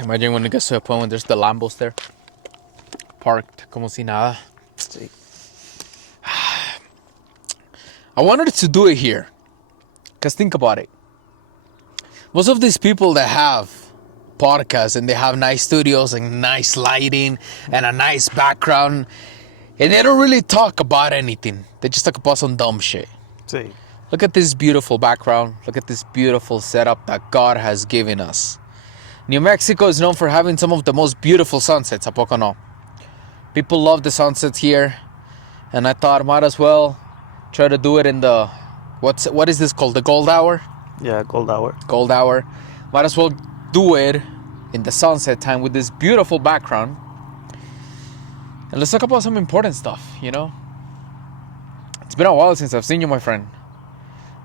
Imagine when it gets to a point when there's the Lambos there, parked como si nada. Sí. I wanted to do it here, because think about it. Most of these people that have podcasts and they have nice studios and nice lighting and a nice background, and they don't really talk about anything. They just talk about some dumb shit. Sí. Look at this beautiful background. Look at this beautiful setup that God has given us. New Mexico is known for having some of the most beautiful sunsets, ¿a poco no? People love the sunsets here, and I thought might as well try to do it in the, what is this called? The gold hour? Yeah, gold hour. Gold hour. Might as well do it in the sunset time with this beautiful background. And let's talk about some important stuff, you know? It's been a while since I've seen you, my friend.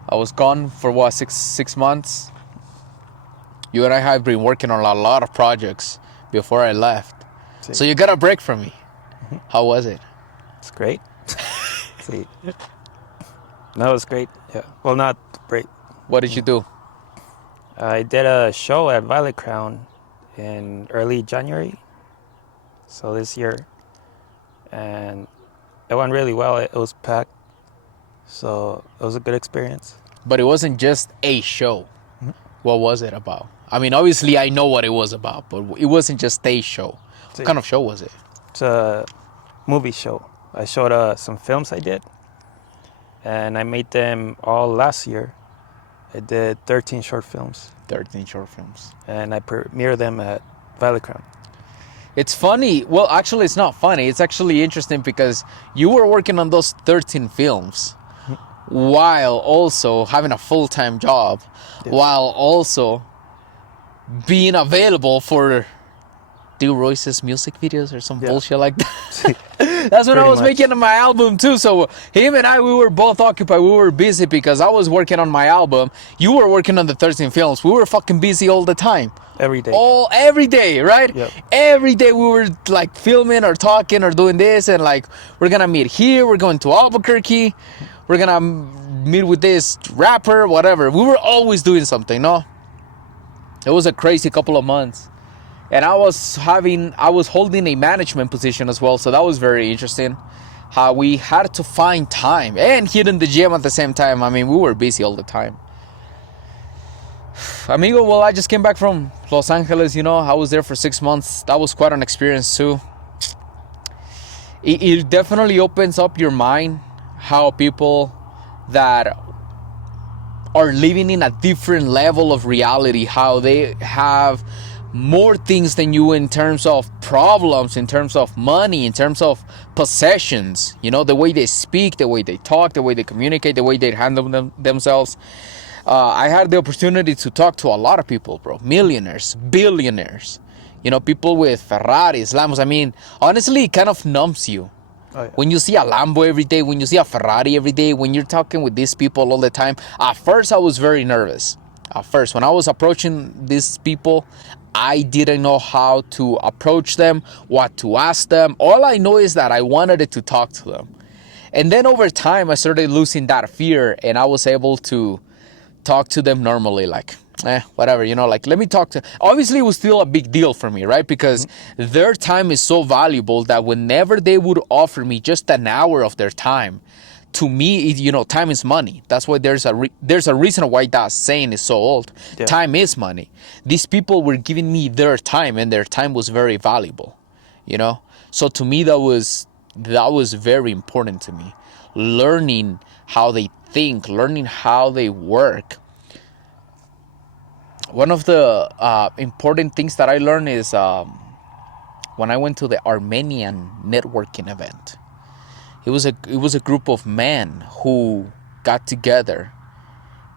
I was gone for what, six months? You and I have been working on a lot of projects before I left. Sí. So you got a break from me. Mm-hmm. How was it? It's great. Sí. No, it was great. Yeah. Well, not great. What did you do? I did a show at Violet Crown in early January. So this year. And it went really well. It was packed. So it was a good experience. But it wasn't just a show. Mm-hmm. What was it about? I mean, obviously I know what it was about, but it wasn't just a show. What kind of show was it? It's a movie show. I showed some films I did. And I made them all last year. I did 13 short films. 13 short films. And I premiered them at Violet Crown. It's funny. Well, actually, it's not funny. It's actually interesting because you were working on those 13 films while also having a full-time job, while also being available for DiRoyce's music videos or some bullshit like that. That's what I was making on my album too. So him and I, we were both occupied. We were busy because I was working on my album. You were working on the 13 films. We were fucking busy all the time. Every day. Every day, right? Yep. Every day we were like filming or talking or doing this, and like we're gonna meet here. We're going to Albuquerque. We're gonna meet with this rapper, whatever. We were always doing something, no? It was a crazy couple of months. And I was holding a management position as well, so that was very interesting. How we had to find time and hitting the gym at the same time. I mean, we were busy all the time. Amigo, well, I just came back from Los Angeles, you know. I was there for 6 months. That was quite an experience too. It definitely opens up your mind how people that are living in a different level of reality, how they have more things than you in terms of problems, in terms of money, in terms of possessions, you know, the way they speak, the way they talk, the way they communicate, the way they handle themselves. I had the opportunity to talk to a lot of people, bro. Millionaires, billionaires, you know, people with Ferraris, Lambos. I mean, honestly, it kind of numbs you. Oh, yeah. When you see a Lambo every day, when you see a Ferrari every day, when you're talking with these people all the time. At first, I was very nervous. At first, when I was approaching these people, I didn't know how to approach them, what to ask them. All I know is that I wanted to talk to them. And then over time, I started losing that fear, and I was able to talk to them normally, like, whatever, you know, like, let me talk to. Obviously, it was still a big deal for me, right? Because their time is so valuable that whenever they would offer me just an hour of their time, to me, you know, time is money. That's why there's a reason why that saying is so old. Yeah. Time is money. These people were giving me their time, and their time was very valuable, you know? So to me, that was very important to me. Learning how they think, learning how they work. One of the important things that I learned is when I went to the Armenian networking event. It was a group of men who got together,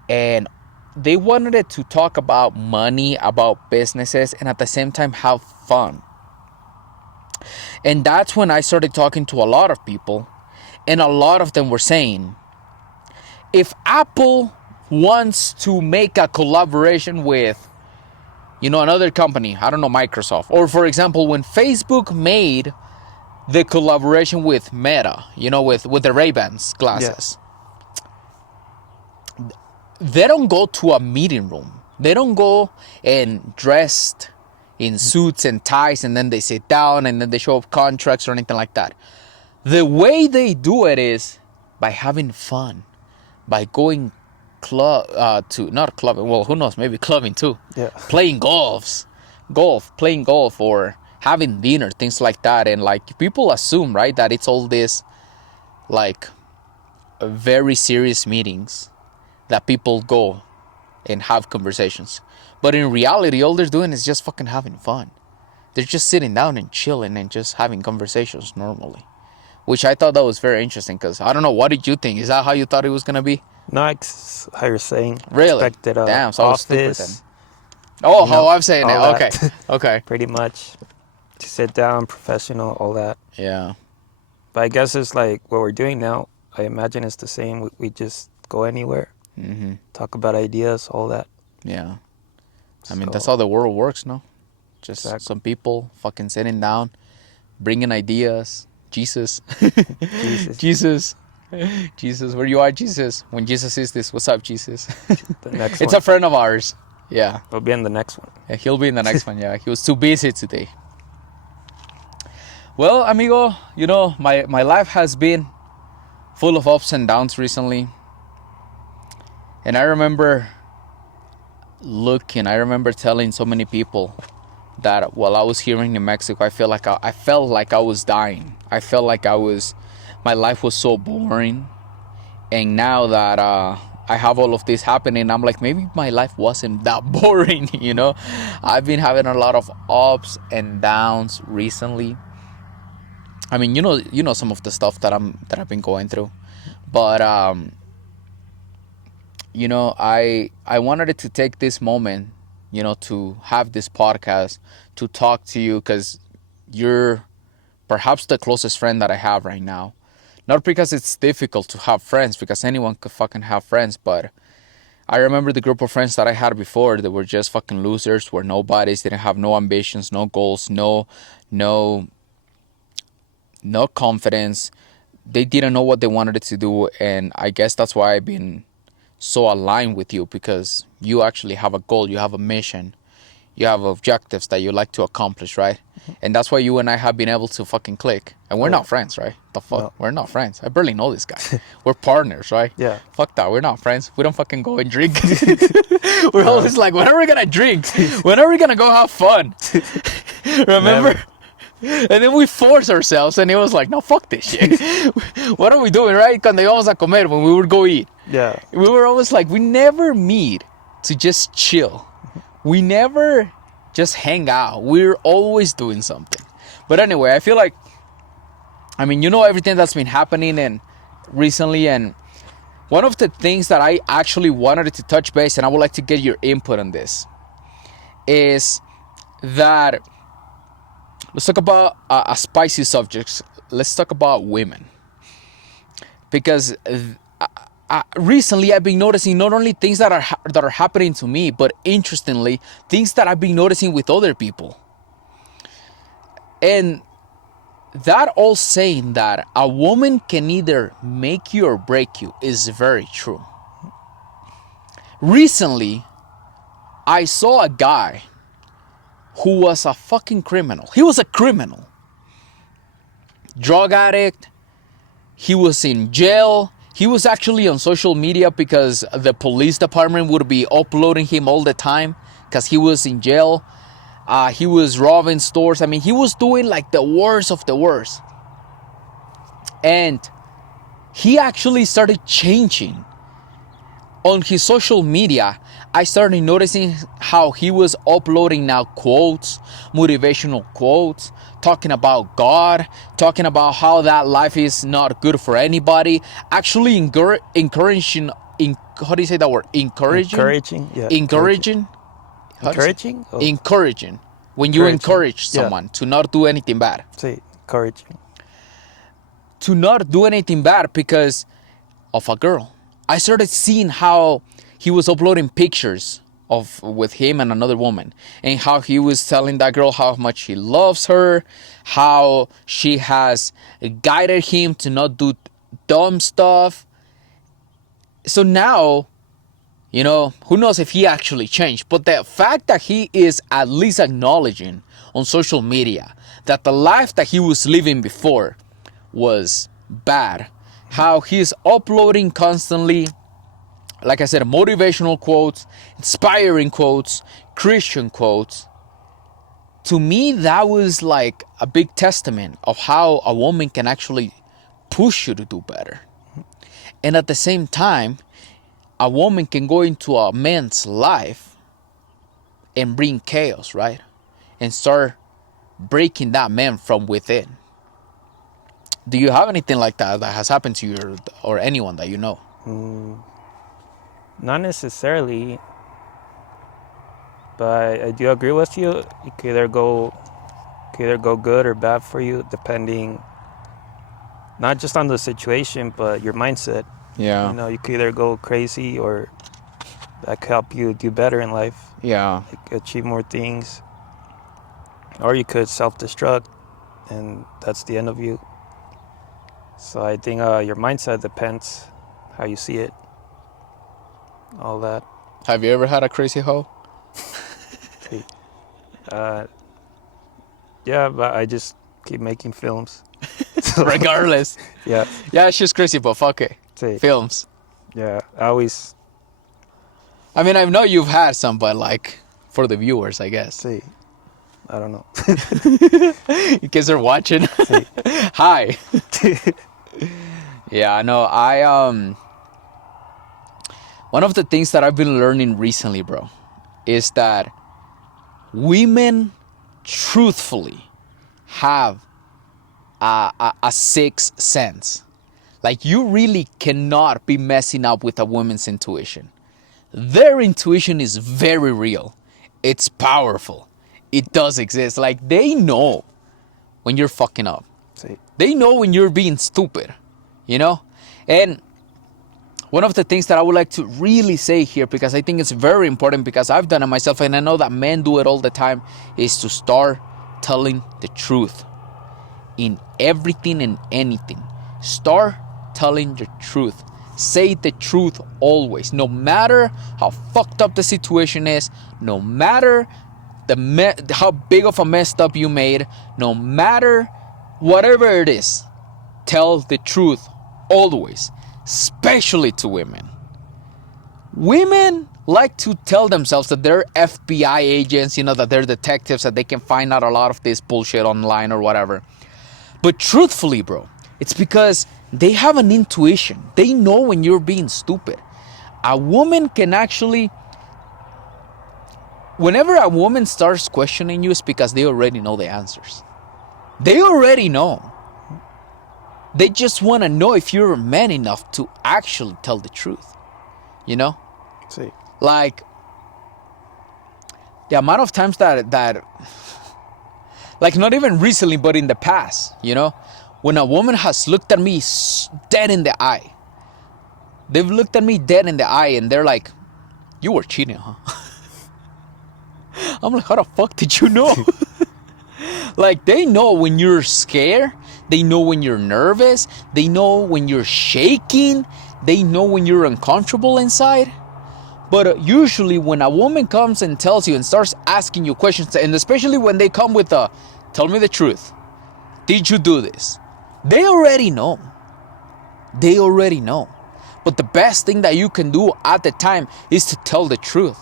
and they wanted to talk about money, about businesses, and at the same time have fun. And that's when I started talking to a lot of people, and a lot of them were saying, if Apple wants to make a collaboration with, you know, another company, I don't know, Microsoft, or for example, when Facebook made the collaboration with Meta, you know, with the Ray-Bans glasses. Yeah. They don't go to a meeting room. They don't go and dressed in suits and ties, and then they sit down and then they show up contracts or anything like that. The way they do it is by having fun, by going to not clubbing. Well, who knows? Maybe clubbing too. Yeah. Playing playing golf, or having dinner, things like that. And like people assume, right, that it's all this like very serious meetings that people go and have conversations. But in reality, all they're doing is just fucking having fun. They're just sitting down and chilling and just having conversations normally. Which I thought that was very interesting, because I don't know, what did you think? Is that how you thought it was going to be? No, how you're saying. Really? Expected Damn, so I was stupid then. office, Oh, how I'm saying it. all Okay. that. Okay. Pretty much. To sit down, professional, all that. Yeah. But I guess it's like what we're doing now. I imagine it's the same. We just go anywhere, talk about ideas, all that. Yeah. I mean, So- that's how the world works, no? Just Exactly. some people fucking sitting down, bringing ideas. Jesus. Jesus, where you are, Jesus? When Jesus sees this, what's up, Jesus? The next It's one. a friend of ours. Yeah. We'll be in the next one. Yeah, he'll be in the next one. Yeah, he was too busy today. Well, amigo, you know, my life has been full of ups and downs recently. And I remember telling so many people that while I was here in New Mexico, I felt like I was dying. I felt like my life was so boring. And now that I have all of this happening, I'm like, maybe my life wasn't that boring, you know? I've been having a lot of ups and downs recently. I mean, you know some of the stuff that I've been going through. But you know, I wanted to take this moment, you know, to have this podcast, to talk to you, because you're perhaps the closest friend that I have right now. Not because it's difficult to have friends, because anyone could fucking have friends, but I remember the group of friends that I had before that were just fucking losers, were nobodies, didn't have no ambitions, no goals, no confidence. They didn't know what they wanted to do, and I guess that's why I've been so aligned with you, because you actually have a goal, you have a mission, you have objectives that you like to accomplish, right? And that's why you and I have been able to fucking click. And we're not friends, right? The fuck? No. We're not friends. I barely know this guy. We're partners, right? Yeah. Fuck that. We're not friends. We don't fucking go and drink. We're always like, when are we gonna drink? When are we gonna go have fun? Remember? Never. And then we force ourselves, and it was like, no, fuck this shit. What are we doing, right? Cuando íbamos a comer, when we would go eat. Yeah. We were always like, we never meet to just chill. We never just hang out. We're always doing something. But anyway, I feel like, I mean, you know everything that's been happening and recently, and one of the things that I actually wanted to touch base, and I would like to get your input on this, is that let's talk about a spicy subject. Let's talk about women. Because recently I've been noticing not only things that are happening to me, but interestingly, things that I've been noticing with other people. And that all saying that a woman can either make you or break you is very true. Recently, I saw a guy who was a fucking criminal. He was a criminal. Drug addict. He was in jail. He was actually on social media because the police department would be uploading him all the time because he was in jail. He was robbing stores. I mean, he was doing like the worst of the worst. And he actually started changing. On his social media, I started noticing how he was uploading now quotes, motivational quotes, talking about God, talking about how that life is not good for anybody, actually encouraging, how do you say that word? Encouraging? Yeah. Encouraging? Encouraging? Oh. Encouraging. When you encourage Yeah. someone to not do anything bad. Say encouraging. To not do anything bad because of a girl. I started seeing how he was uploading pictures with him and another woman, and how he was telling that girl how much he loves her, how she has guided him to not do dumb stuff. So now, You know, who knows if he actually changed. But the fact that he is at least acknowledging on social media that the life that he was living before was bad. How he's uploading constantly, like I said, motivational quotes, inspiring quotes, Christian quotes. To me, that was like a big testament of how a woman can actually push you to do better. And at the same time, a woman can go into a man's life and bring chaos, right? And start breaking that man from within. Do you have anything like that that has happened to you or anyone that you know? Not necessarily, but I do agree with you. It could either go good or bad for you, depending not just on the situation, but your mindset. Yeah. You know, you could either go crazy, or that could help you do better in life, Yeah. like achieve more things, or you could self-destruct, and that's the end of you. So I think your mindset depends how you see it, all that. Have you ever had a crazy hoe? Yeah, but I just keep making films. Regardless. Yeah. Yeah, she's crazy, but fuck it. Sí. Films. Yeah, I always. I mean, I know you've had some, but like for the viewers, I guess. Sí. I don't know. In case they're watching. Sí. Hi. Yeah, no, one of the things that I've been learning recently, bro, is that women truthfully have a sixth sense. Like, you really cannot be messing up with a woman's intuition. Their intuition is very real. It's powerful. It does exist. Like, they know when you're fucking up. Sí. They know when you're being stupid, you know? And one of the things that I would like to really say here, because I think it's very important, because I've done it myself and I know that men do it all the time, is to start telling the truth in everything and anything. Start telling the truth. Say the truth always, no matter how fucked up the situation is, no matter how big of a messed up you made, no matter whatever it is. Tell the truth always, especially to women. Women like to tell themselves that they're FBI agents, you know, that they're detectives, that they can find out a lot of this bullshit online or whatever. But truthfully, bro, it's because they have an intuition. They know when you're being stupid. A woman can actually... Whenever a woman starts questioning you, it's because they already know the answers. They already know. They just want to know if you're man enough to actually tell the truth. You know? Sí. Like, the amount of times that like, not even recently, but in the past, you know, when a woman has looked at me dead in the eye. They've looked at me dead in the eye and they're like, you were cheating, huh? I'm like, how the fuck did you know? Like, they know when you're scared. They know when you're nervous. They know when you're shaking. They know when you're uncomfortable inside. But usually when a woman comes and tells you and starts asking you questions, and especially when they come with a, tell me the truth. Did you do this? They already know. They already know. But the best thing that you can do at the time is to tell the truth.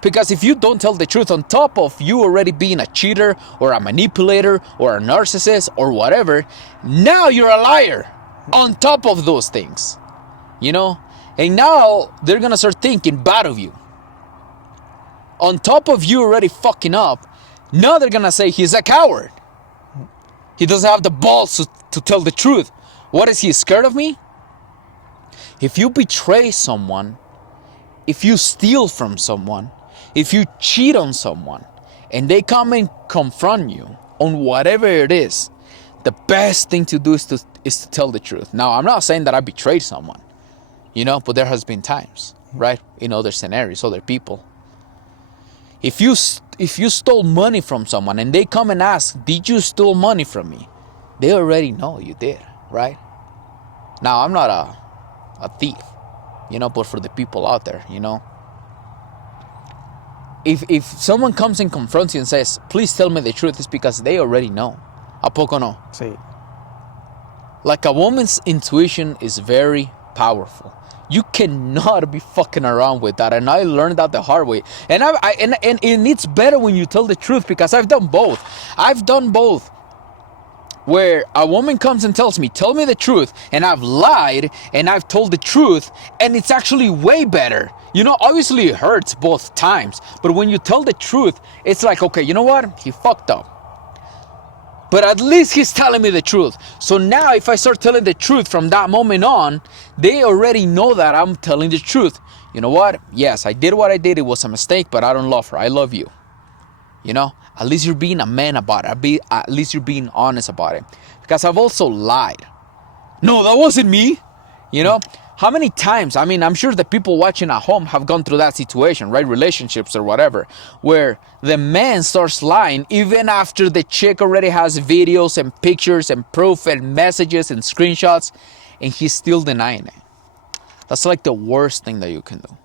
Because if you don't tell the truth, on top of you already being a cheater or a manipulator or a narcissist or whatever, now you're a liar on top of those things. You know? And now they're gonna start thinking bad of you. On top of you already fucking up, now they're gonna say he's a coward. He doesn't have the balls to tell the truth. What is he, scared of me? If you betray someone, if you steal from someone, if you cheat on someone, and they come and confront you on whatever it is, the best thing to do is to tell the truth. Now, I'm not saying that I betrayed someone, you know, but there has been times, right? In other scenarios, other people. If you stole money from someone and they come and ask, did you steal money from me? They already know you did, right? Now, I'm not a thief, you know, but for the people out there, you know, if someone comes and confronts you and says, please tell me the truth, it's because they already know. ¿A poco no? Sí. Like, a woman's intuition is very powerful. You cannot be fucking around with that, and I learned that the hard way. And and it's better when you tell the truth, because I've done both. Where a woman comes and tells me, tell me the truth, and I've lied and I've told the truth, and it's actually way better. You know, obviously it hurts both times, but when you tell the truth, it's like, okay, you know what? He fucked up. But at least he's telling me the truth. So now if I start telling the truth from that moment on, they already know that I'm telling the truth. You know what? Yes, I did what I did. It was a mistake, but I don't love her. I love you. You know, at least you're being a man about it. At least you're being honest about it. Because I've also lied. No, that wasn't me. You know, how many times, I mean, I'm sure the people watching at home have gone through that situation, right? Relationships or whatever, where the man starts lying even after the chick already has videos and pictures and proof and messages and screenshots, and he's still denying it. That's like the worst thing that you can do.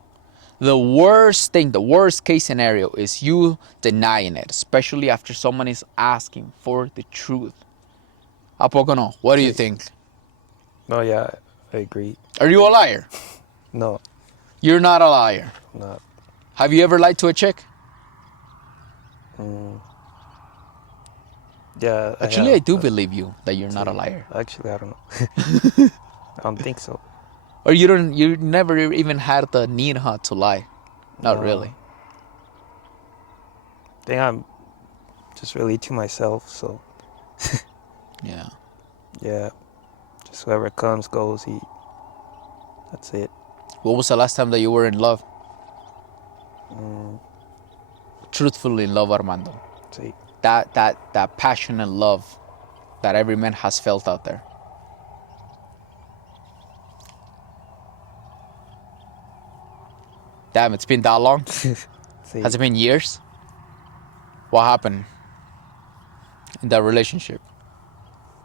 The worst thing, the worst case scenario is you denying it, especially after someone is asking for the truth. ¿A poco no? What do you think? No, yeah, I agree. Are you a liar? No. You're not a liar. No. Have you ever lied to a chick? Yeah. Actually, I do believe you that you're not a liar. Actually, I don't know. I don't think so. Or you never even had the need to lie. Not really. I think I'm just really to myself, so Yeah. yeah. Just whoever comes, goes, that's it. What was the last time that you were in love? Truthfully in love, Armando. See. That passionate love that every man has felt out there. Damn, it's been that long? See. Has it been years? What happened in that relationship?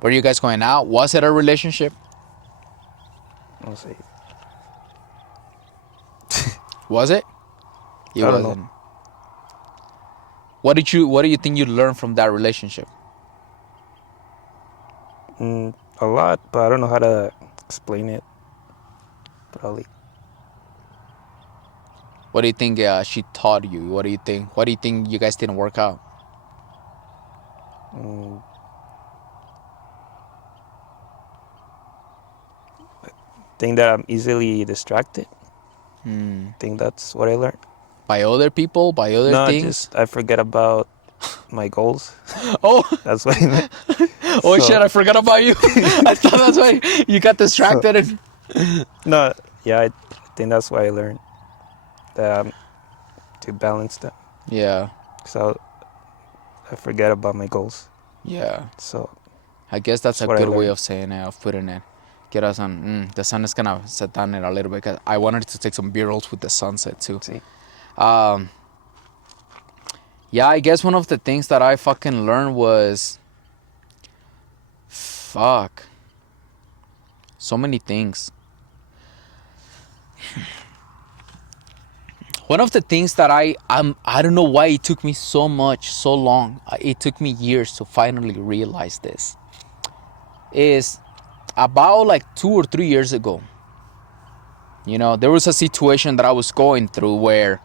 Were you guys going out? Was it a relationship? I'll see. Was it? It I don't wasn't. know. What do you think you learned from that relationship? A lot, but I don't know how to explain it. Probably. What do you think she taught you? What do you think? What do you think you guys didn't work out? Think that I'm easily distracted. Think that's what I learned. By other people? By other No, things? just I forget about my goals. Oh, That's what I meant. oh So- shit! I forgot about you. I thought that's why you got distracted. No, yeah, I think that's why I learned that to balance that. Yeah, So I forget about my goals. yeah. So I guess that's a what I good way learned. of saying it, of putting it. Get us on. The sun is gonna set down it a little bit. Cause I wanted to take some B-rolls with the sunset too. see, Yeah, I guess one of the things that I fucking learned was, fuck, so many things. One of the things that I don't know why it took me so long. It took me years to finally realize this. Is about like 2 or 3 years ago. You know, there was a situation that I was going through where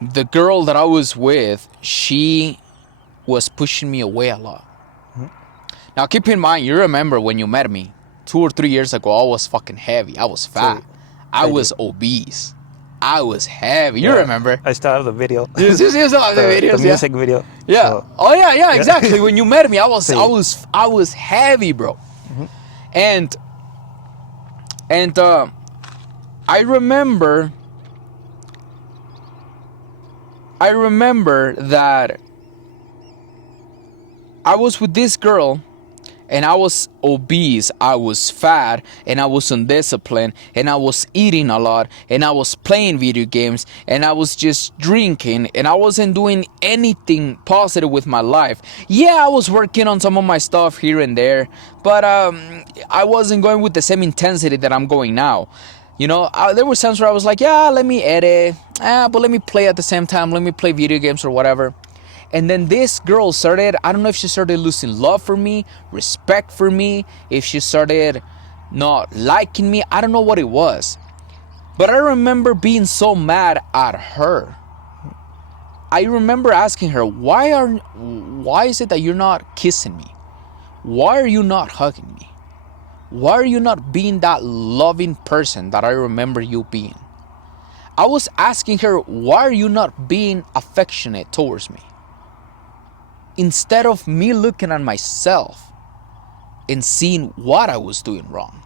the girl that I was with, she was pushing me away a lot. Now keep in mind, you remember when you met me 2 or 3 years ago, I was fucking heavy. I was fat. I was obese. I was heavy. You remember? I still have the video. You saw the videos, the music video. Yeah. So, Oh yeah, exactly. When you met me, I was heavy, bro. And I remember that I was with this girl and I was obese, I was fat, and I was undisciplined, and I was eating a lot, and I was playing video games, and I was just drinking, and I wasn't doing anything positive with my life. Yeah, I was working on some of my stuff here and there, but I wasn't going with the same intensity that I'm going now. There were times where I was like, yeah, let me edit, but let me play at the same time. Let me play video games or whatever. And then this girl started, I don't know if she started losing love for me, respect for me, if she started not liking me. I don't know what it was. But I remember being so mad at her. I remember asking her, why is it that you're not kissing me? Why are you not hugging me? Why are you not being that loving person that I remember you being? I was asking her, why are you not being affectionate towards me? Instead of me looking at myself and seeing what I was doing wrong.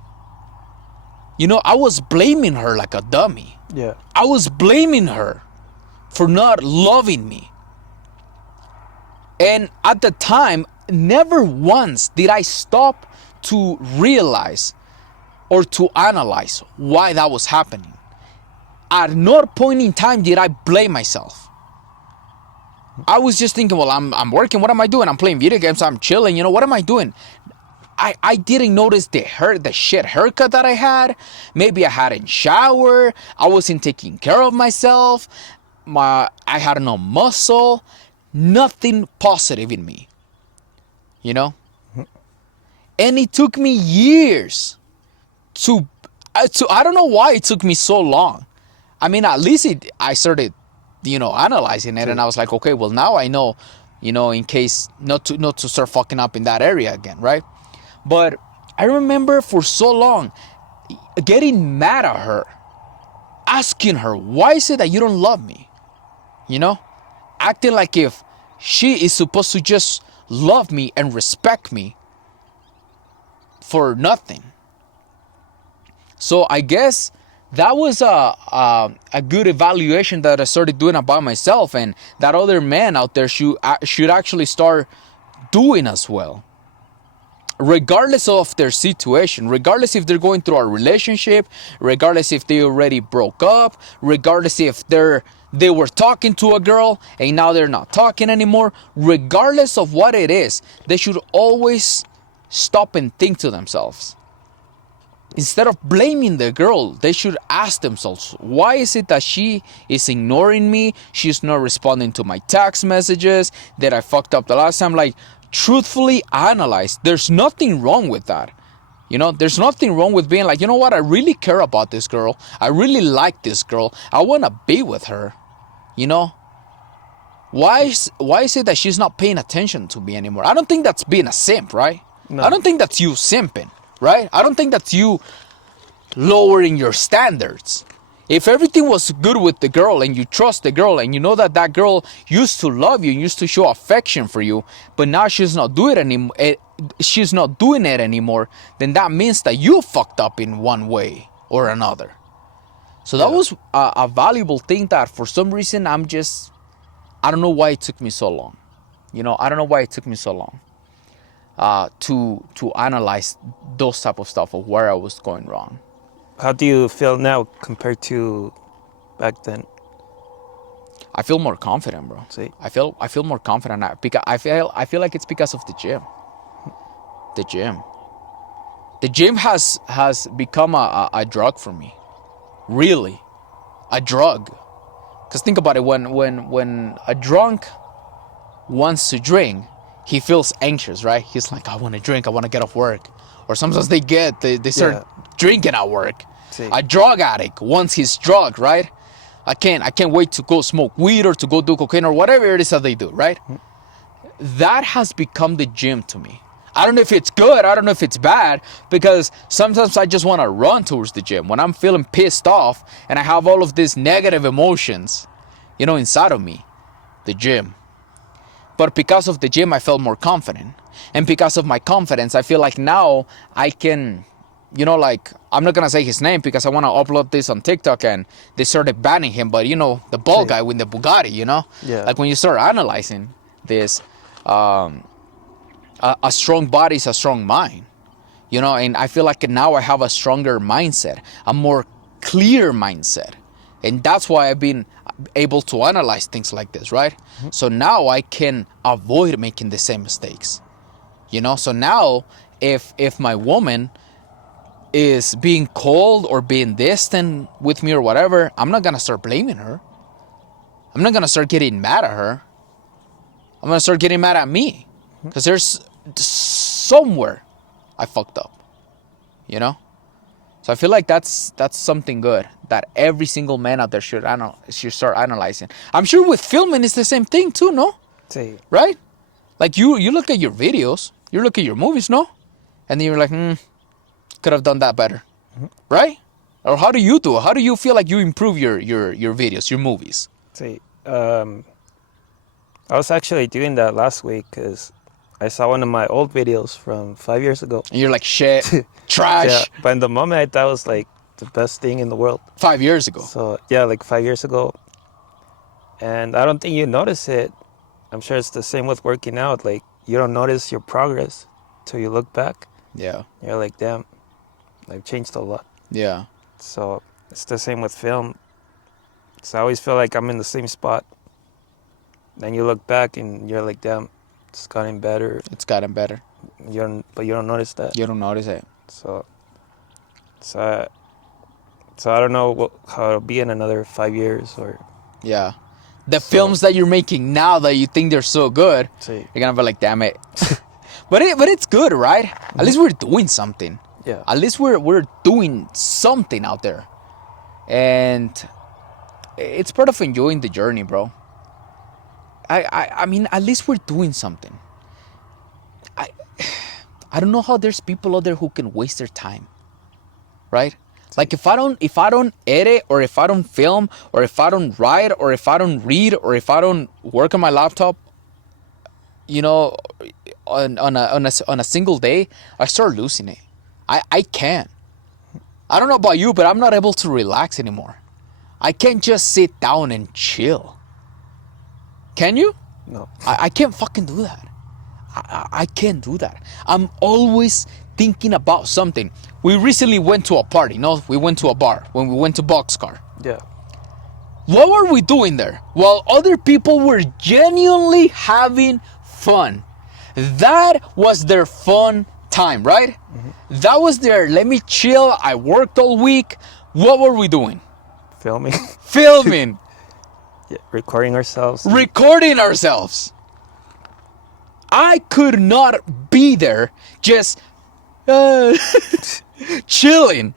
I was blaming her like a dummy. Yeah. I was blaming her for not loving me. And at the time, never once did I stop to realize or to analyze why that was happening. At no point in time did I blame myself. I was just thinking, well, I'm working. What am I doing? I'm playing video games. I'm chilling. What am I doing? I didn't notice the shit haircut that I had. Maybe I hadn't showered. I wasn't taking care of myself. I had no muscle. Nothing positive in me. And it took me years to I don't know why it took me so long. I mean, at least I started, analyzing it, and I was like, okay, well, now I know, in case not to start fucking up in that area again, right? But I remember for so long getting mad at her, asking her, why is it that you don't love me? Acting like if she is supposed to just love me and respect me for nothing. So I guess that was a good evaluation that I started doing about myself, and that other men out there should actually start doing as well. Regardless of their situation, regardless if they're going through a relationship, regardless if they already broke up, regardless if they were talking to a girl and now they're not talking anymore, regardless of what it is, they should always stop and think to themselves. Instead of blaming the girl, they should ask themselves, why is it that she is ignoring me? She's not responding to my text messages that I fucked up the last time. Like, truthfully analyze. There's nothing wrong with that. There's nothing wrong with being like, you know what? I really care about this girl. I really like this girl. I want to be with her. Why is it that she's not paying attention to me anymore? I don't think that's being a simp, right? No. I don't think that's you simping, right? I don't think that's you lowering your standards. If everything was good with the girl and you trust the girl and you know that that girl used to love you, used to show affection for you, but now she's not doing it anymore, then that means that you fucked up in one way or another. So that was a valuable thing that for some reason I don't know why it took me so long. I don't know why it took me so long to analyze those type of stuff of where I was going wrong. How do you feel now compared to back then? I feel more confident, bro. See? I feel more confident now because I feel like it's because of the gym. The gym has become a drug for me. Really, a drug. Because think about it, when a drunk wants to drink, he feels anxious, right? He's like, I want to drink, I want to get off work. Or sometimes they start drinking at work. See. A drug addict wants his drug, right? I can't wait to go smoke weed or to go do cocaine or whatever it is that they do, right? That has become the gym to me. I don't know if it's good, I don't know if it's bad, because sometimes I just want to run towards the gym. When I'm feeling pissed off and I have all of these negative emotions, inside of me, the gym. But because of the gym, I felt more confident. And because of my confidence, I feel like now I can, I'm not going to say his name because I want to upload this on TikTok and they started banning him. But, the bald guy with the Bugatti, Yeah. Like when you start analyzing this, a strong body is a strong mind, and I feel like now I have a stronger mindset, a more clear mindset. And that's why I've been able to analyze things like this, right? Mm-hmm. So now I can avoid making the same mistakes. So now if my woman is being cold or being distant with me or whatever, I'm not gonna start blaming her. I'm not gonna start getting mad at her. I'm gonna start getting mad at me. Because there's somewhere I fucked up. You know? So I feel like that's something good that every single man out there should start analyzing. I'm sure with filming it's the same thing too, no? Sí. Right? Like you look at your videos, you look at your movies, no? And then you're like, could have done that better. Right? Or how do you do it? How do you feel like you improve your videos, your movies? Sí. I was actually doing that last week because I saw one of my old videos from 5 years ago. And you're like, shit, trash. Yeah, but in the moment I thought it was like the best thing in the world. 5 years ago. So yeah, like 5 years ago. And I don't think you notice it. I'm sure it's the same with working out. Like you don't notice your progress till you look back. Yeah. You're like, damn, I've changed a lot. Yeah. So it's the same with film. So I always feel like I'm in the same spot. Then you look back and you're like, damn, it's gotten better. It's gotten better. But you don't notice that. You don't notice it. So I don't know how it'll be in another 5 years or. Yeah. The films that you're making now that you think they're so good, Sí. you're gonna be like, damn it. but it's good, right? At least we're doing something. Yeah. At least we're doing something out there. And it's part of enjoying the journey, bro. I mean, at least we're doing something. I don't know how there's people out there who can waste their time. Right? Like if I don't edit or if I don't film or if I don't write or if I don't read or if I don't work on my laptop, you know, on a single day, I start losing it. I can't. I don't know about you, but I'm not able to relax anymore. I can't just sit down and chill. Can you? No. I can't fucking do that. I can't do that. I'm always thinking about something. We recently went to a party, no? We went to a bar when we went to Boxcar. Yeah. What were we doing there? Well, other people were genuinely having fun. That was their fun time, right? Mm-hmm. That was their let me chill. I worked all week. What were we doing? Filming. Filming. Yeah, recording ourselves. Recording ourselves. I could not be there just chilling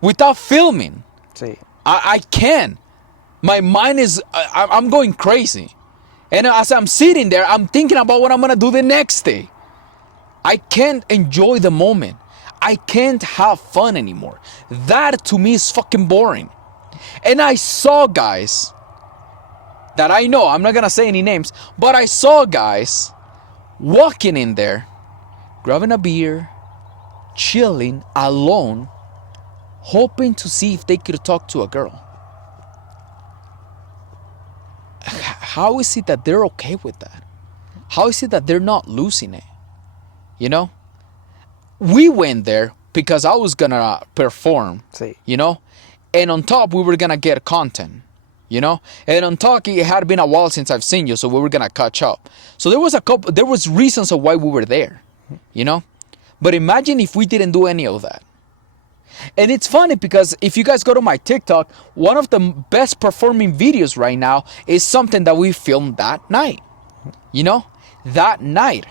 without filming. Sí. I can't. My mind is, I'm going crazy. And as I'm sitting there, I'm thinking about what I'm going to do the next day. I can't enjoy the moment. I can't have fun anymore. That to me is fucking boring. And I saw guys that I know, I'm not going to say any names, but I saw guys walking in there, grabbing a beer, chilling alone, hoping to see if they could talk to a girl. How is it that they're okay with that? How is it that they're not losing it? You know? We went there because I was gonna perform, Sí. you know? And on top, we were gonna get content, you know? And on top, it had been a while since I've seen you, so we were gonna catch up. So there was reasons of why we were there, you know? But imagine if we didn't do any of that. And it's funny because if you guys go to my TikTok, one of the best performing videos right now is something that we filmed that night. You know? That night.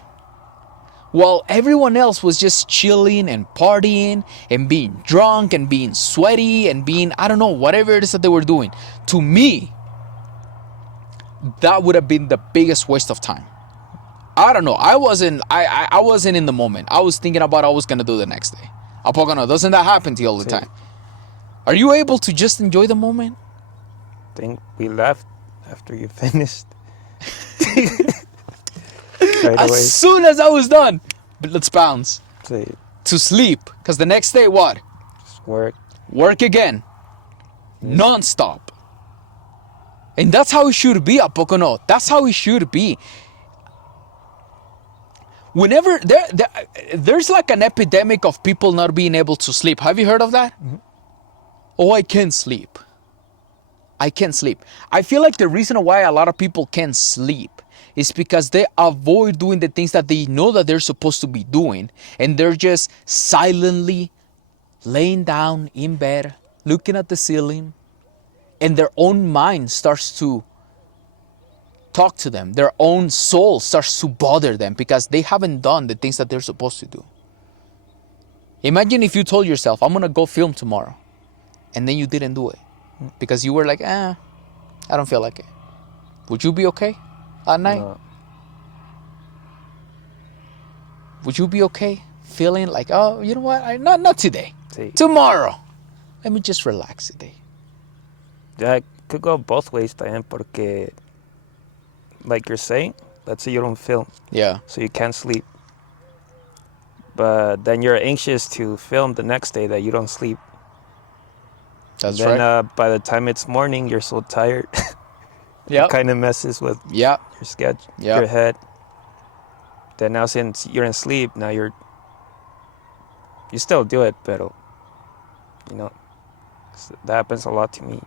While everyone else was just chilling and partying and being drunk and being sweaty and being, I don't know, whatever it is that they were doing. To me, that would have been the biggest waste of time. I don't know. I wasn't in the moment. I was thinking about what I was going to do the next day. Apoco no? Doesn't that happen to you all the time? Are you able to just enjoy the moment? I think we left after you finished. Right away. As soon as I was done, but let's bounce. Sí. To sleep. Because the next day, what? Just work. Work again. Non-stop. And that's how it should be, Apoco no? That's how it should be. Whenever there's like an epidemic of people not being able to sleep. Have you heard of that? Mm-hmm. Oh, I can't sleep. I can't sleep. I feel like the reason why a lot of people can't sleep is because they avoid doing the things that they know that they're supposed to be doing. And they're just silently laying down in bed, looking at the ceiling, and their own mind starts to talk to them. Their own soul starts to bother them because they haven't done the things that they're supposed to do. Imagine if you told yourself, I'm going to go film tomorrow, and then you didn't do it because you were like, I don't feel like it. Would you be okay at night? No. Would you be okay feeling like, oh, you know what? Not today. See, Tomorrow. Let me just relax today. yeah, it could go both ways también porque, like you're saying, let's say you don't film, Yeah, so you can't sleep. But then you're anxious to film the next day that you don't sleep. that's Then right. by the time it's morning, you're so tired. Yeah, It kind of messes with yeah, your schedule, yeah. your head. Then now since you're in sleep, now you still do it, but you know, that happens a lot to me.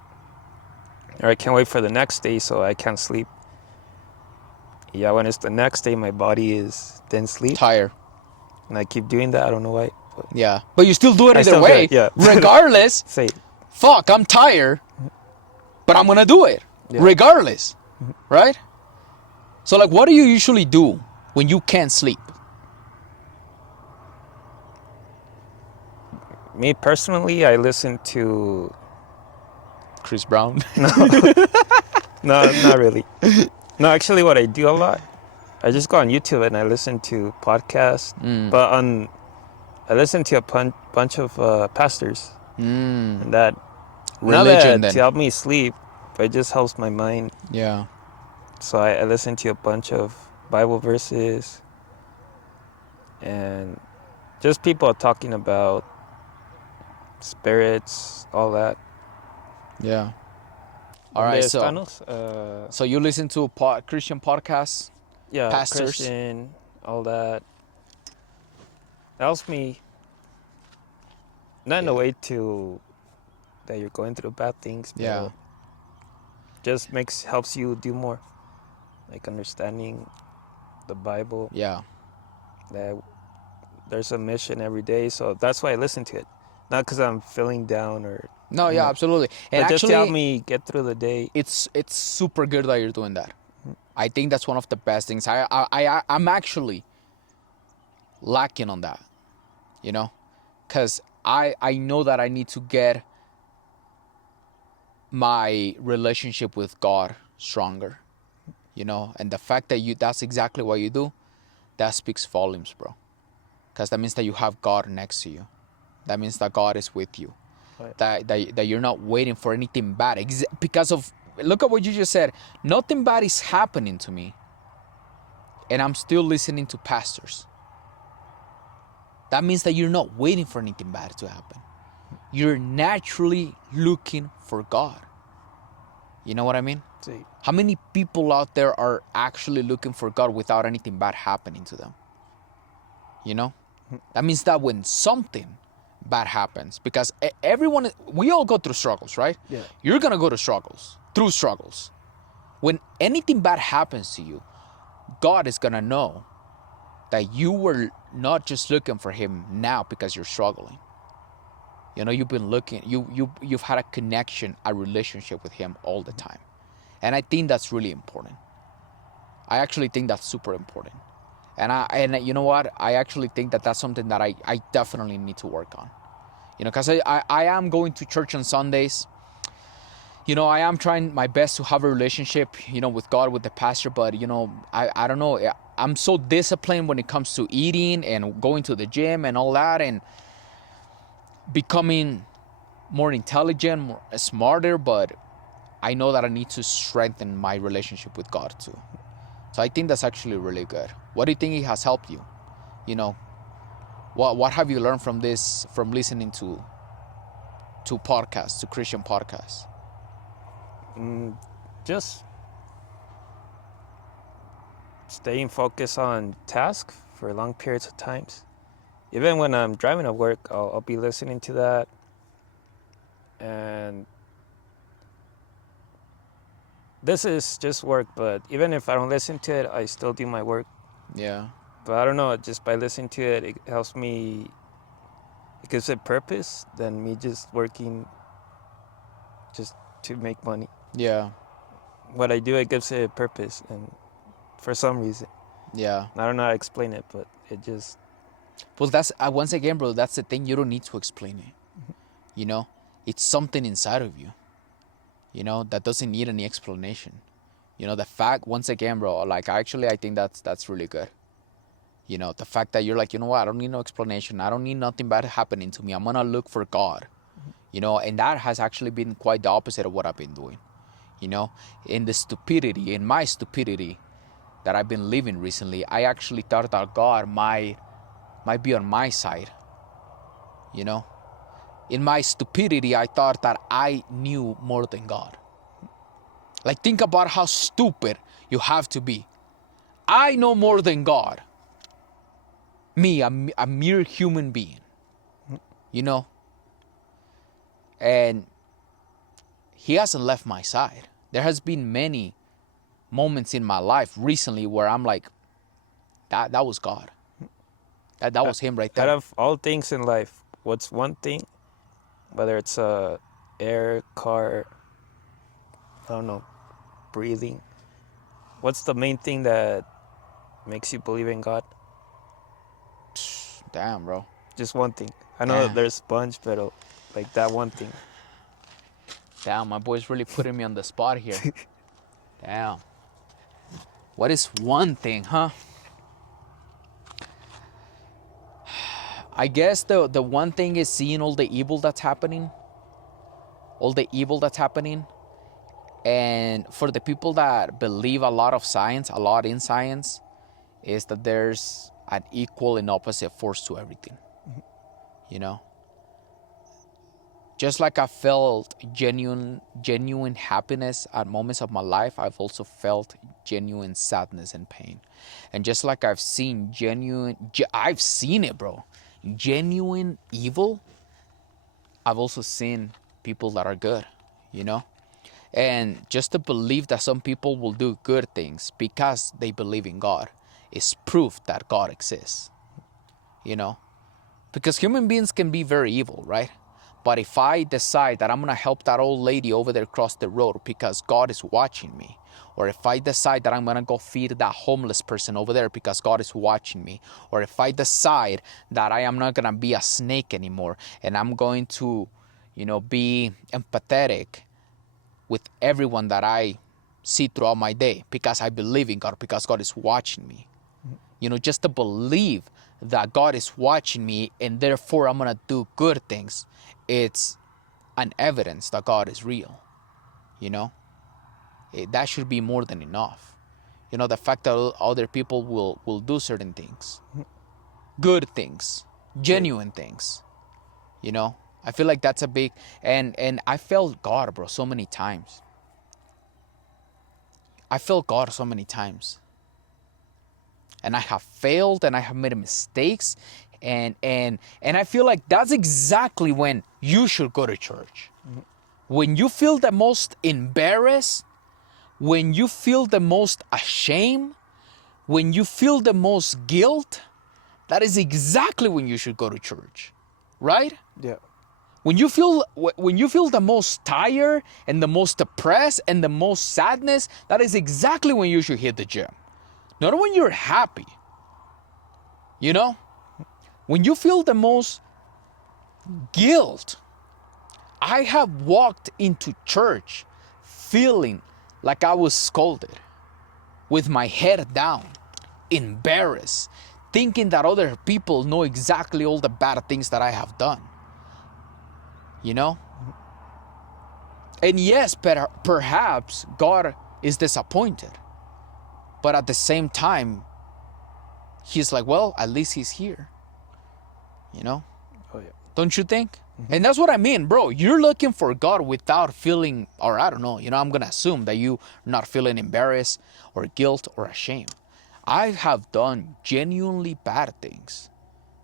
Or I can't wait for the next day, so I can't sleep. Yeah, when it's the next day, my body is then sleep, Tired. and I keep doing that. I don't know why. But Yeah, but you still do it I either still do way. it, yeah. Regardless, say, fuck, I'm tired, but I'm gonna do it. Yeah. Regardless, right? So, like, what do you usually do when you can't sleep? me personally, I listen to Chris Brown. no, not really. No, actually, what I do a lot, I just go on YouTube and I listen to podcasts. But I listen to a bunch of pastors, and that not Religion, that to then. help me sleep, but it just helps my mind. Yeah. So I listen to a bunch of Bible verses and just people talking about spirits, all that. Yeah. All right, ¿Dónde so estamos? so you listen to Christian podcasts, Yeah, pastors. Christian, all that. That helps me. Not in a Yeah. way to that you're going through bad things, but Yeah. just helps you do more, like understanding the Bible. Yeah. That there's a mission every day, so that's why I listen to it. Not because I'm feeling down or No, you yeah, know, absolutely. And but just to help actually, me get through the day. it's super good that you're doing that. I think that's one of the best things. I'm actually lacking on that, you know, because I know that I need to get my relationship with God stronger, you know, and the fact that that's exactly what you do, that speaks volumes, bro. Because that means that you have God next to you. That means that God is with you. Right. That you're not waiting for anything bad. Because of, look at what you just said. Nothing bad is happening to me. And I'm still listening to pastors. That means that you're not waiting for anything bad to happen. You're naturally looking for God. You know what I mean? See, How many people out there are actually looking for God without anything bad happening to them? You know? That means that when something bad happens, because we all go through struggles, right? Yeah. You're gonna go through struggles. When anything bad happens to you, God is gonna know that you were not just looking for Him now because you're struggling. You know, you've been looking, you've had a connection, a relationship with Him all the time. And I think that's really important. I actually think that's super important. And you know what? I actually think that that's something that I definitely need to work on. You know, because I am going to church on Sundays. You know, I am trying my best to have a relationship, you know, with God, with the pastor. But, you know, I don't know. I'm so disciplined when it comes to eating and going to the gym and all that, and becoming more intelligent, more smarter. But I know that I need to strengthen my relationship with God too. So I think that's actually really good. What do you think it has helped you? You know, what have you learned from this, from listening to podcasts, to Christian podcasts? just staying focused on task for long periods of times. Even when I'm driving to work, I'll be listening to that. And this is just work, but even if I don't listen to it, I still do my work. Yeah. But I don't know, just by listening to it, it helps me it gives it purpose than me just working just to make money. Yeah. What I do, it gives it a purpose, and for some reason, Yeah. I don't know how to explain it, but it just Well, that's once again, bro. That's the thing. You don't need to explain it. You know, it's something inside of you. You know that doesn't need any explanation. You know the fact. Once again, bro. Like actually, I think that's really good. You know the fact that you're like, you know what? I don't need no explanation. I don't need nothing bad happening to me. I'm gonna look for God. You know, and that has actually been quite the opposite of what I've been doing. You know, in my stupidity that I've been living recently, I actually thought that God might be on my side. You know, in my stupidity, I thought that I knew more than God. Like, think about how stupid you have to be. I know more than God. Me, a mere human being. You know, and He hasn't left my side. There has been many moments in my life recently where I'm like, that was God. That was Him right out there. of all things in life, what's one thing, whether it's air, car, I don't know, breathing, what's the main thing that makes you believe in God? Damn, bro. Just one thing. I know that Damn. there's a bunch, but like that one thing. Damn, my boy's really putting me on the spot here. Damn. What is one thing, huh? I guess the one thing is seeing all the evil that's happening. All the evil that's happening. And for the people that believe a lot in science, is that there's an equal and opposite force to everything. You know? Just like I felt genuine happiness at moments of my life, I've also felt genuine sadness and pain. And just like I've seen I've seen it, bro. Genuine evil, I've also seen people that are good, you know? And just to believe that some people will do good things because they believe in God is proof that God exists, you know? Because human beings can be very evil, right? But if I decide that I'm gonna help that old lady over there across the road because God is watching me, or if I decide that I'm gonna go feed that homeless person over there because God is watching me, or if I decide that I am not gonna be a snake anymore and I'm going to, be empathetic with everyone that I see throughout my day because I believe in God, because God is watching me. Just to believe that God is watching me and therefore I'm gonna do good things. It's an evidence that God is real. You know, that should be more than enough. The fact that other people will do certain things, good things, genuine things. I feel like that's a big and I felt God, bro, so many times. I felt God so many times. And I have failed and I have made mistakes and I feel like that's exactly when you should go to church. When you feel the most embarrassed, when you feel the most ashamed, when you feel the most guilt, that is exactly when you should go to church. Right? Yeah. When you feel the most tired and the most depressed and the most sadness, that is exactly when you should hit the gym. Not when you're happy. When you feel the most guilt, I have walked into church feeling like I was scolded, with my head down, embarrassed, thinking that other people know exactly all the bad things that I have done. And yes, perhaps God is disappointed, but at the same time, He's like, well, at least He's here. Oh yeah. Don't you think? And that's what I mean, bro. You're looking for God without feeling, or I don't know, I'm going to assume that you're not feeling embarrassed or guilt or ashamed. I have done genuinely bad things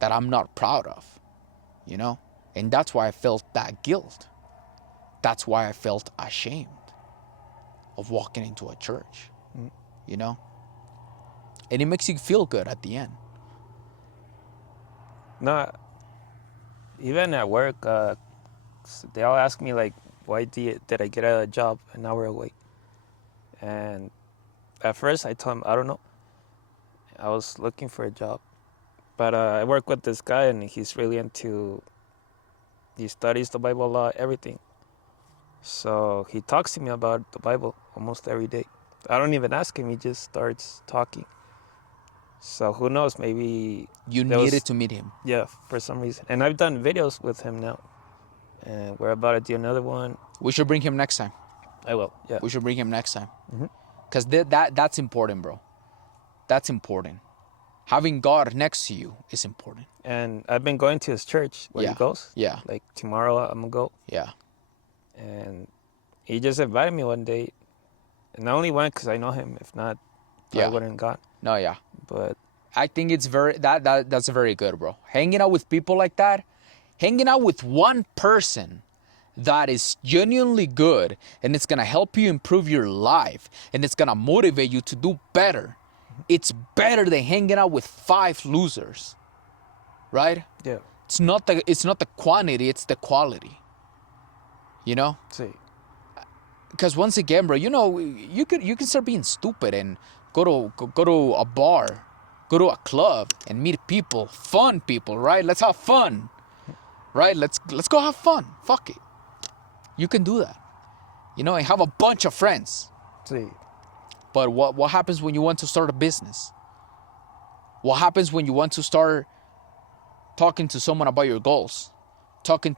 that I'm not proud of, and that's why I felt that guilt. That's why I felt ashamed of walking into a church, you know? And it makes you feel good at the end. No, Even at work, they all ask me like, why did I get a job an hour away? And at first I told them, I don't know. I was looking for a job. But I work with this guy and he's really into, he studies the Bible a lot, everything. So he talks to me about the Bible almost every day. I don't even ask him, he just starts talking. So who knows, maybe You there needed was, to meet him. yeah, for some reason. And I've done videos with him now. And we're about to do another one. We should bring him next time. I will, yeah. We should bring him next time. Mm-hmm. Because that's important, bro. That's important. Having God next to you is important. And I've been going to his church where Yeah. he goes. Yeah. Like tomorrow I'm gonna go. Yeah. And he just invited me one day. And I only went because I know him. If not, I Yeah. wouldn't have gone. No, yeah. But I think it's that's very good, bro. Hanging out with people like that, hanging out with one person that is genuinely good and it's gonna help you improve your life and it's gonna motivate you to do better. It's better than hanging out with 5 losers. Right? yeah, It's not the quantity, it's the quality. You know? see, Because once again, bro, you know, you can start being stupid and go to a bar, go to a club and meet people, fun people, right? Let's have fun, right? Let's go have fun. Fuck it, you can do that, you know, and have a bunch of friends. see, But what happens when you want to start a business? What happens when you want to start talking to someone about your goals, talking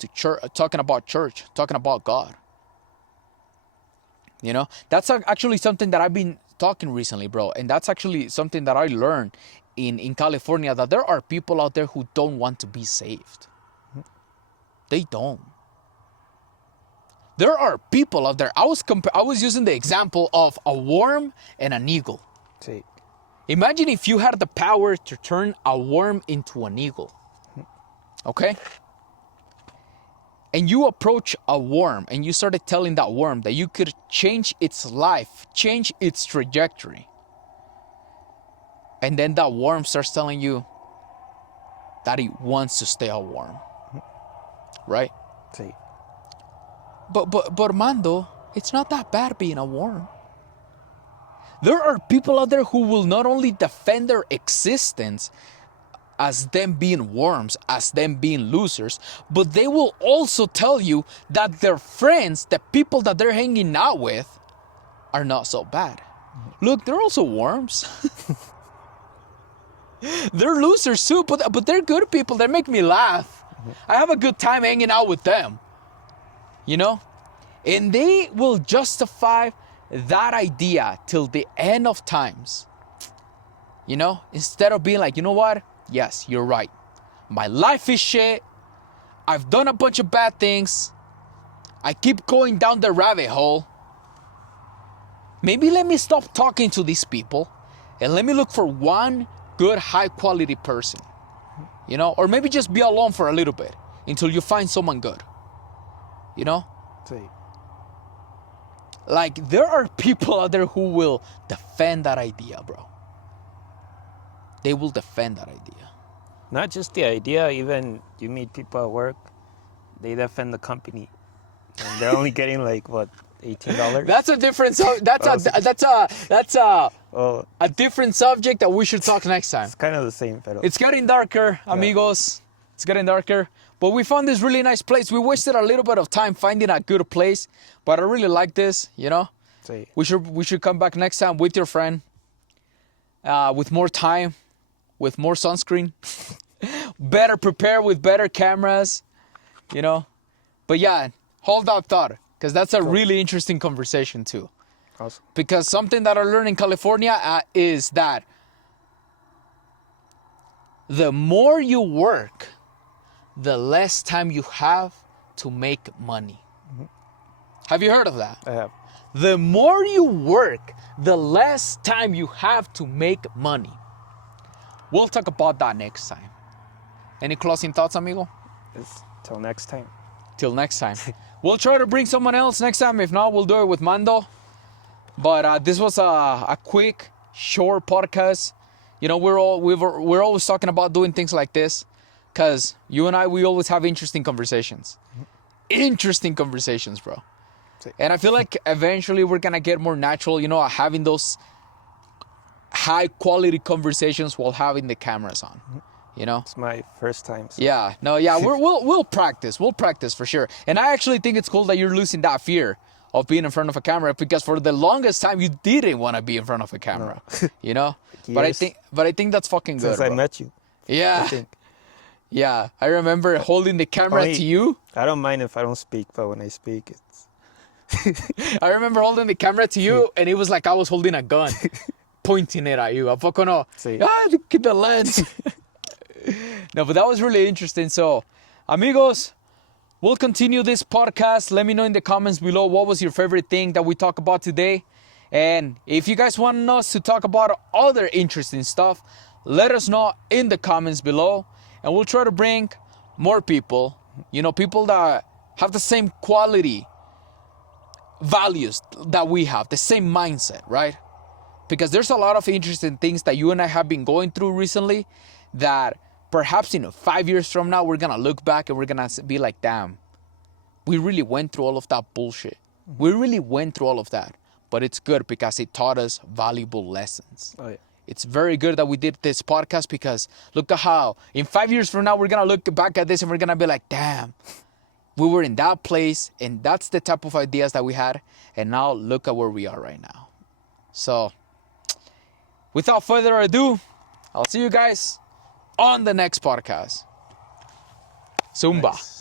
about church, talking about God? You know, that's actually something that I've been talking recently, bro. And that's actually something that I learned in California, that there are people out there who don't want to be saved. They don't. There are people out there. I was using the example of a worm and an eagle. see, Imagine if you had the power to turn a worm into an eagle. Okay? And you approach a worm and you started telling that worm that you could change its life, change its trajectory. And then that worm starts telling you that it wants to stay a worm. Right? see, But Mando, it's not that bad being a worm. There are people out there who will not only defend their existence as them being worms, as them being losers, but they will also tell you that their friends, the people that they're hanging out with, are not so bad. Look, they're also worms. They're losers too, but they're good people. They make me laugh. I have a good time hanging out with them. You know? And they will justify that idea till the end of times. You know? Instead of being like, you know what? Yes, you're right. My life is shit. I've done a bunch of bad things. I keep going down the rabbit hole. Maybe let me stop talking to these people and let me look for one good, high quality person. You know? Or maybe just be alone for a little bit until you find someone good. You know? see. Like, there are people out there who will defend that idea, bro. They will defend that idea. Not just the idea, even you meet people at work, they defend the company. And they're only getting like, what, $18? That's a different that's Oh, a different subject that we should talk next time. it's kind of the same, pero. It's getting darker, amigos. It's getting darker. But we found this really nice place. We wasted a little bit of time finding a good place, but I really like this, you know? Sí. We should come back next time with your friend, with more time, with more sunscreen, better prepared with better cameras, you know? But yeah, hold that thought, because that's a really interesting conversation too. Awesome. Because something that I learned in California is that the more you work, the less time you have to make money. Mm-hmm. Have you heard of that? I have. The more you work, the less time you have to make money. We'll talk about that next time. Any closing thoughts, amigo? Till next time. Till next time. We'll try to bring someone else next time. If not, we'll do it with Mando. But this was a quick, short podcast. You know, we're always talking about doing things like this. Because you and I, we always have interesting conversations. Interesting conversations, bro. And I feel like eventually we're going to get more natural, having those high quality conversations while having the cameras on, It's my first time. So. Yeah, no, yeah, we'll practice. We'll practice for sure. And I actually think it's cool that you're losing that fear of being in front of a camera, because for the longest time you didn't want to be in front of a camera, But I think that's fucking good. Since I met you. Yeah. I think. Yeah, I remember holding the camera to you. I don't mind if I don't speak, but when I speak, it's. I remember holding the camera to you, and it was like I was holding a gun, pointing it at you. ¿A poco no? Sí. Look at the lens. No, but that was really interesting. So, amigos, we'll continue this podcast. Let me know in the comments below what was your favorite thing that we talked about today. And if you guys want us to talk about other interesting stuff, let us know in the comments below. And we'll try to bring more people, people that have the same quality values that we have, the same mindset, right? Because there's a lot of interesting things that you and I have been going through recently that perhaps 5 years from now, we're going to look back and we're going to be like, damn, we really went through all of that bullshit. We really went through all of that. But it's good because it taught us valuable lessons. Oh, yeah. It's very good that we did this podcast, because look at how in 5 years from now, we're going to look back at this and we're going to be like, damn, we were in that place and that's the type of ideas that we had. And now look at where we are right now. So without further ado, I'll see you guys on the next podcast. Zumba. Nice.